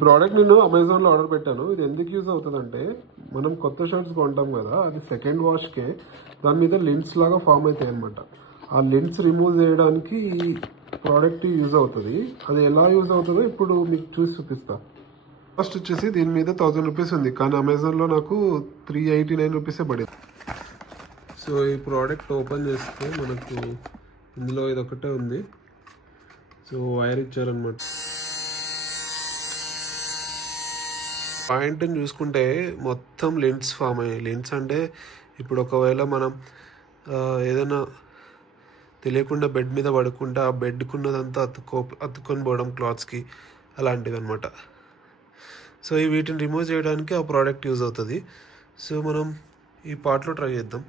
Product నేను అమెజాన్లో order పెట్టాను. ఇది ఎందుకు యూజ్ అవుతుందంటే, మనం కొత్త షర్ట్స్ కొంటాం కదా, అది సెకండ్ వాష్కే దాని మీద లింట్స్ లాగా ఫామ్ అవుతాయి అనమాట. ఆ లింట్స్ రిమూవ్ చేయడానికి ఈ ప్రోడక్ట్ యూజ్ అవుతుంది. అది ఎలా యూజ్ అవుతుందో ఇప్పుడు మీకు చూసి చూపిస్తా. ఫస్ట్ వచ్చేసి దీని మీద 1000 రూపీస్ ఉంది, కానీ అమెజాన్లో నాకు 389 రూపీసే పడింది. సో ఈ ప్రోడక్ట్ ఓపెన్ చేస్తే మనకు ఇందులో ఇది ఒకటే ఉంది. సో వైర్ ఇచ్చారనమాట. పాయింట్ని చూసుకుంటే మొత్తం లింట్స్ ఫామ్ అయ్యాయి. లింట్స్ అంటే ఇప్పుడు ఒకవేళ మనం ఏదైనా తెలియకుండా బెడ్ మీద పడుకుంటే ఆ బెడ్కున్నదంతా అతుక్కొని పోవడం క్లాత్స్కి, అలాంటివి అనమాట. సో ఈ వీటిని రిమూవ్ చేయడానికి ఆ ప్రోడక్ట్ యూజ్ అవుతుంది. సో మనం ఈ పార్ట్లో ట్రై చేద్దాం.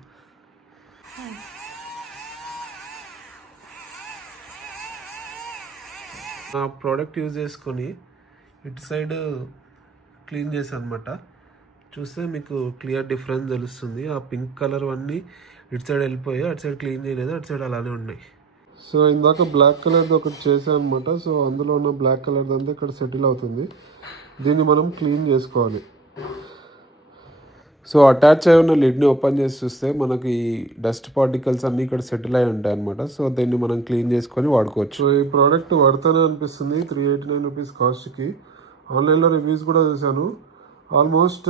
ఆ ప్రోడక్ట్ యూజ్ చేసుకొని ఇటు సైడ్ క్లీన్ చేశాను అనమాట. చూస్తే మీకు క్లియర్ డిఫరెన్స్ తెలుస్తుంది. ఆ పింక్ కలర్ అన్నీ ఇటు సైడ్ వెళ్ళిపోయి, అటు సైడ్ క్లీన్ చేయలేదు, అటు సైడ్ అలానే ఉన్నాయి. సో ఇందాక బ్లాక్ కలర్ది ఒకటి చేసాను అనమాట. సో అందులో ఉన్న బ్లాక్ కలర్ది అంతా ఇక్కడ సెటిల్ అవుతుంది. దీన్ని మనం క్లీన్ చేసుకోవాలి. సో అటాచ్ అయి ఉన్న లిడ్ని ఓపెన్ చేసి చూస్తే మనకి ఈ డస్ట్ పార్టికల్స్ అన్నీ ఇక్కడ సెటిల్ అయి ఉంటాయి అనమాట. సో దీన్ని మనం క్లీన్ చేసుకొని వాడుకోవచ్చు. సో ఈ ప్రోడక్ట్ వర్తనే అనిపిస్తుంది 389 రూపీస్ కాస్ట్కి. ఆన్లైన్లో రివ్యూస్ కూడా చూశాను. ఆల్మోస్ట్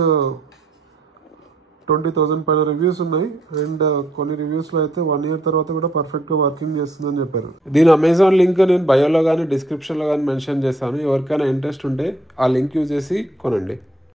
20,000 పైన రివ్యూస్ ఉన్నాయి. అండ్ కొన్ని రివ్యూస్లో అయితే 1 year తర్వాత కూడా పర్ఫెక్ట్గా వర్కింగ్ చేస్తుందని చెప్పారు. దీని అమెజాన్ లింక్ నేను బయోలో కానీ డిస్క్రిప్షన్లో కానీ మెన్షన్ చేస్తాను. ఎవరికైనా ఇంట్రెస్ట్ ఉంటే ఆ లింక్ యూజ్ చేసి కొనండి.